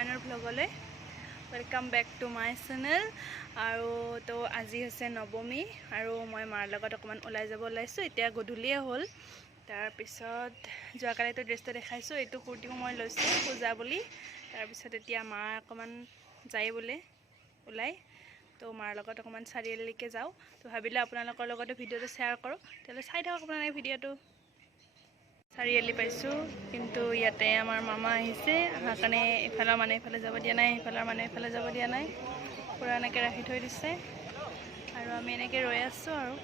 ৰামায়ণৰ ভ্লগলৈ welcome back to my channel. আৰু তো আজি হৈছে নৱমী আৰু মই মাৰ লগত অকণমান ওলাই যাব ওলাইছোঁ। এতিয়া গধূলিয়ে হ'ল। তাৰপিছত যোৱাকালিতো ড্ৰেছটো দেখাইছোঁ, এইটো কুৰ্তিও মই লৈছোঁ পূজা বুলি। তাৰপিছত এতিয়া মা অকণমান যায় বোলে ওলাই, তো মাৰ লগত অকণমান চাৰিআলিলৈকে যাওঁ। তো ভাবিলোঁ আপোনালোকৰ লগতো ভিডিঅ'টো শ্বেয়াৰ কৰোঁ, তেতিয়াহ'লে চাই থাকক আপোনালোকে ভিডিঅ'টো। চাৰিআলি পাইছোঁ, কিন্তু ইয়াতে আমাৰ মামা আহিছে, অহাৰ কাৰণে ইফালৰ মানুহ ইফালে যাব দিয়া নাই, সিফালৰ মানুহ ইফালে যাব দিয়া নাই, পূৰা এনেকৈ ৰাখি থৈ দিছে আৰু আমি এনেকৈ ৰৈ আছোঁ। আৰু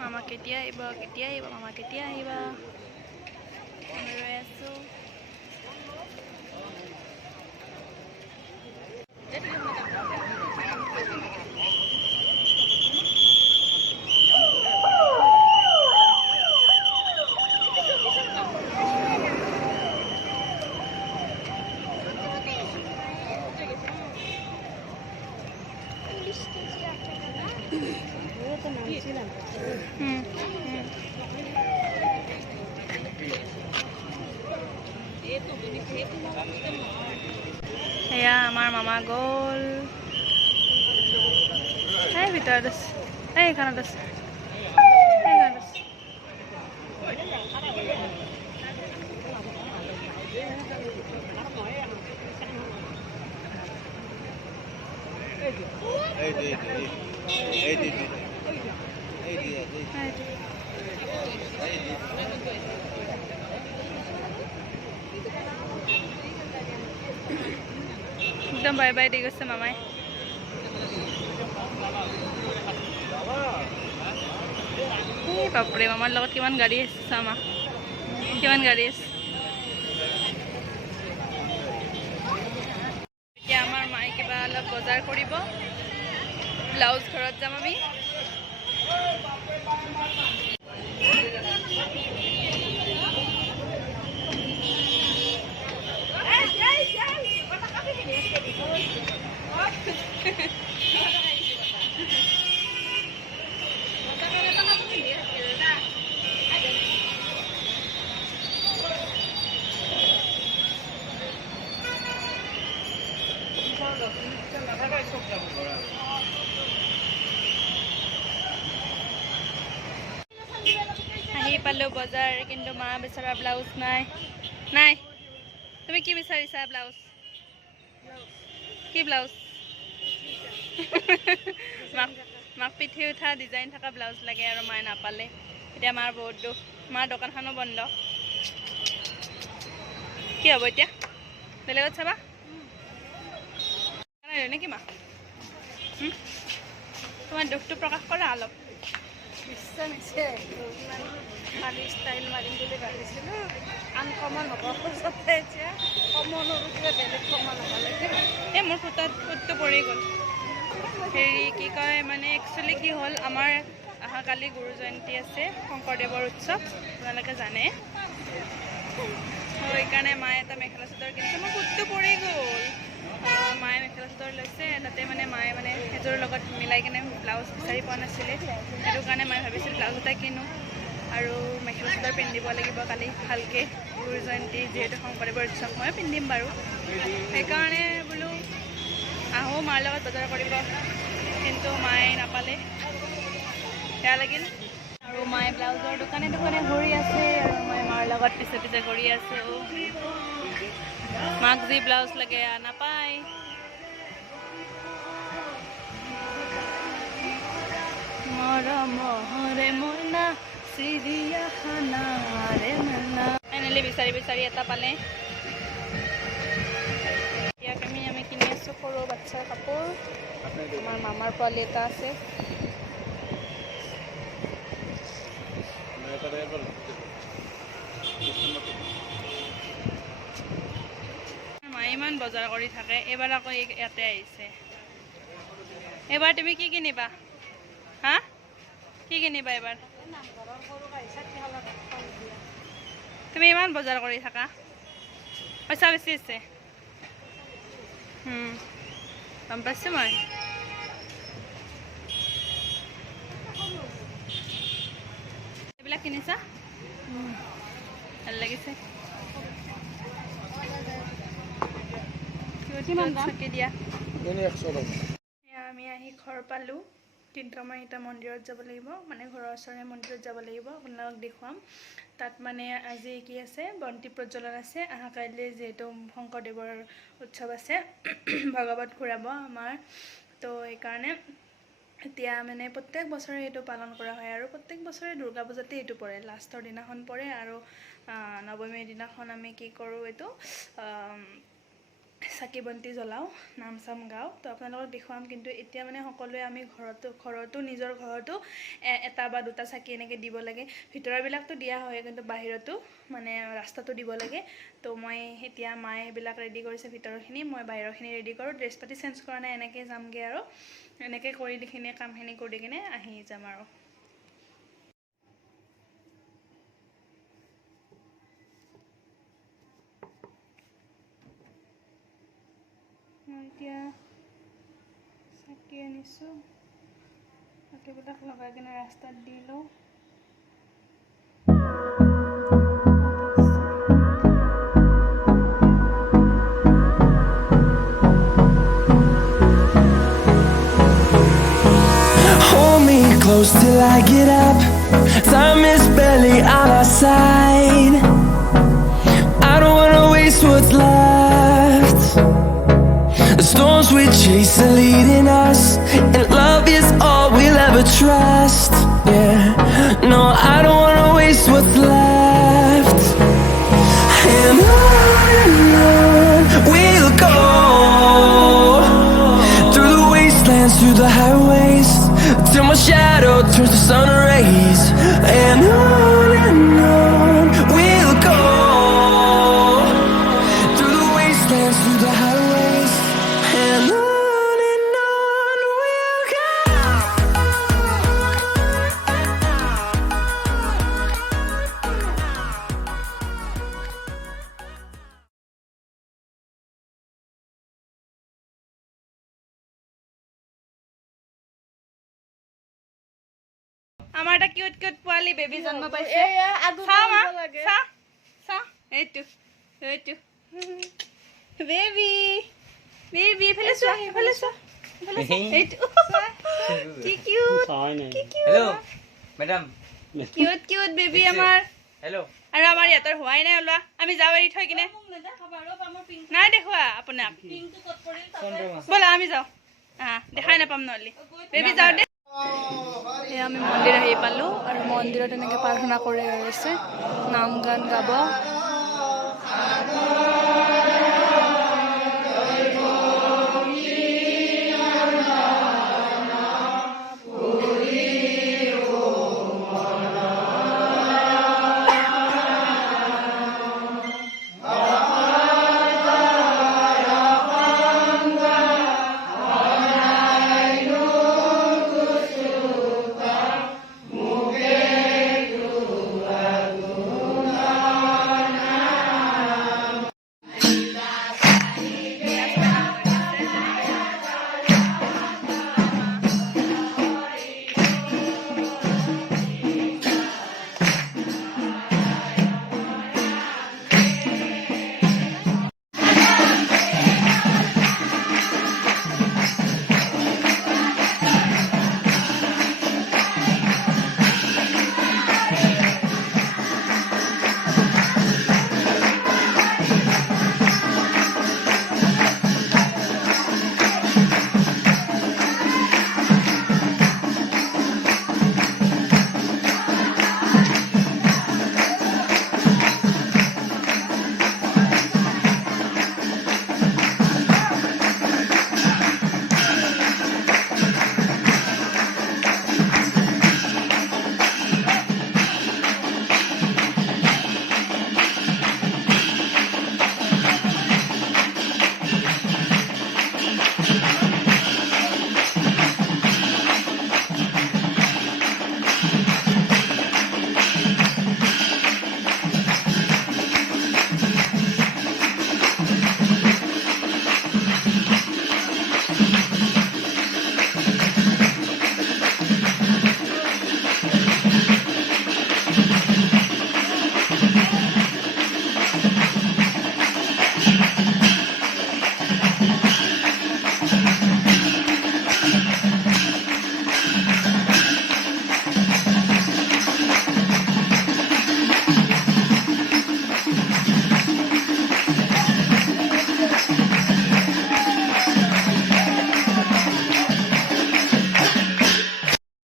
মামা কেতিয়া আহিব, মামা কেতিয়া আহিব, আমি ৰৈ আছোঁ। এয়া আমাৰ মামা গ'ল, এই ভিতৰত আছে, এইখনত আছে, এইখনত আছে। একদম বাই বাই দি গৈছে মামাই। এই বাপৰে, মামাৰ লগত কিমান গাড়ী আছে, চামা কিমান গাড়ী আছে। এতিয়া আমাৰ মায়ে কিবা অলপ বজাৰ কৰিব, ব্লাউজ ঘৰত যাম আমি। আহি পালোঁ বজাৰ, কিন্তু মা বিচৰা ব্লাউজ নাই। নাই, তুমি কি বিচাৰিছা? ব্লাউজ? কি ব্লাউজ? মাক পিঠি উঠা ডিজাইন থকা ব্লাউজ লাগে আৰু মায়ে নাপালে। এতিয়া মাৰ বহুত দুখ, মাৰ দোকানখনো বন্ধ। কি হ'ব এতিয়া? বেলেগত চাবা নেকি মা? তোমাৰ দুখটো প্ৰকাশ কৰা অলপ। খালি ষ্টাইল মাৰিম বুলি ভাবিছিলোঁ, আনকমন হ'ব খোজতে এতিয়া কমন কিবা বেলেগ কমন হ'ব লাগে। এই মোৰ ফুটটো পৰি গ'ল। হেৰি কি কয়, মানে একচুৱেলি কি হ'ল, আমাৰ অহাকালি গুৰু জয়ন্তী আছে, শংকৰদেৱৰ উৎসৱ, আপোনালোকে জানে। সেইকাৰণে মায়ে এটা মেখেলা চাদৰ কিনিছে, মোৰ ফুটটো পৰি গ'ল। মায়ে মেখেলা চাদৰ লৈছে, তাতে মানে মায়ে মানে সেইযোৰৰ লগত মিলাই কিনে ব্লাউজ বিচাৰি পোৱা নাছিলে। সেইটো কাৰণে মায়ে ভাবিছিল ব্লাউজ এটা কিনো আৰু মেখেলা চাদৰ পিন্ধিব লাগিব কালি ভালকৈ, গুৰু জয়ন্তী যিহেতু শংকৰদেৱৰ উৎসৱ, ময়ো পিন্ধিম বাৰু। সেইকাৰণে বোলো আহোঁ মাৰ লগত বজাৰ কৰিব, কিন্তু মায়ে নাপালে, বেয়া লাগিল। আৰু মায়ে ব্লাউজৰ দোকানে দোকানে ঘূৰি আছে আৰু মই মাৰ লগত পিছে পিছে ঘূৰি আছোঁ। মাক যি ব্লাউজ লাগে নাপায়। মৰমৰে মইনা চিৰিয়াখানাৰে মইনা। ফাইনেলি বিচাৰি বিচাৰি এটা পালে। ইয়াক আমি কিনি আছোঁ সৰু বাচ্ছাৰ কাপোৰ। আমাৰ মামাৰ পোৱালি এটা আছে। মায়ে ইমান বজাৰ কৰি থাকে, এইবাৰ আকৌ ইয়াতে আহিছে। এইবাৰ তুমি কি কিনিবা? হা, কি কিনিবা এইবাৰ? তুমি ইমান বজাৰ কৰি থাকা, পইচা বেছি আছে। গম পাইছোঁ মই। এইবিলাক কিনিছা? ভাল লাগিছে কিমান দাম? চাকি দিয়া 100 টকা আমি আহি ঘৰ পালোঁ কিন্তু আমাৰ এতিয়া মন্দিৰত যাব লাগিব মানে ঘৰৰ ওচৰৰে মন্দিৰত যাব লাগিব আপোনালোকক দেখুৱাম তাত মানে আজি কি আছে বন্তি প্ৰজ্বলন আছে অহা কাইলৈ যিহেতু শংকৰদেৱৰ উৎসৱ আছে ভগৱত ঘূৰাব আমাৰ তো এইকাৰণে এতিয়া মানে প্ৰত্যেক বছৰে এইটো পালন কৰা হয় আৰু প্ৰত্যেক বছৰে দুৰ্গা পূজাতে এইটো পৰে লাষ্টৰ দিনাখন পৰে আৰু নৱমীৰ দিনাখন আমি কি কৰোঁ এইটো চাকি বন্তি জ্বলাওঁ নাম চাম গাওঁ তো আপোনালোকক দেখুৱাম কিন্তু এতিয়া মানে সকলোৱে আমি ঘৰতো নিজৰ ঘৰতো এটা বা দুটা চাকি এনেকৈ দিব লাগে ভিতৰবিলাকতো দিয়া হয় কিন্তু বাহিৰতো মানে ৰাস্তাটো দিব লাগে তো মই এতিয়া মায়ে এইবিলাক ৰেডি কৰিছে ভিতৰৰখিনি মই বাহিৰৰখিনি ৰেডি কৰোঁ ড্ৰেছ পাতি চেঞ্জ কৰা নাই এনেকৈ যামগৈ আৰু এনেকৈ কৰি কিনে কামখিনি কৰি কিনে আহি যাম আৰু মই এতিয়া চাকি আনিছোঁ চাকিবিলাক লগাই কিনে ৰাস্তাত দি লওঁ Hold me close till I get up. Time is barely on our side. I don't wanna waste what's left. The storms we chase are leading us, and love is all we'll ever trust. Yeah, no, I don't wanna waste what's left. And on we'll go, through the wastelands, through the highways, till my shadow turns to sun rays. And on we'll go, through the wastelands, through the highways. And on we'll go. আমাৰ এটা cute cute পোৱালি baby জন্ম পাইছে এইটো baby baby ইফালে চোৱা ইফালে চোৱা এইটো কি cute hello' madam cute cute baby আমাৰ হেল্ল' আৰু আমাৰ ইয়াতৰ হোৱাই নাই ওলোৱা আমি যাওঁ এৰি থৈ কিনে নাই দেখুৱা আপোনাক ব'লা আমি যাওঁ দেখাই নাপাম নহ'লে বেবী যাওঁ দে আমি মন্দিৰ আহি পালোঁ আৰু মন্দিৰত এনেকৈ প্ৰাৰ্থনা কৰি আছে নাম গান গাব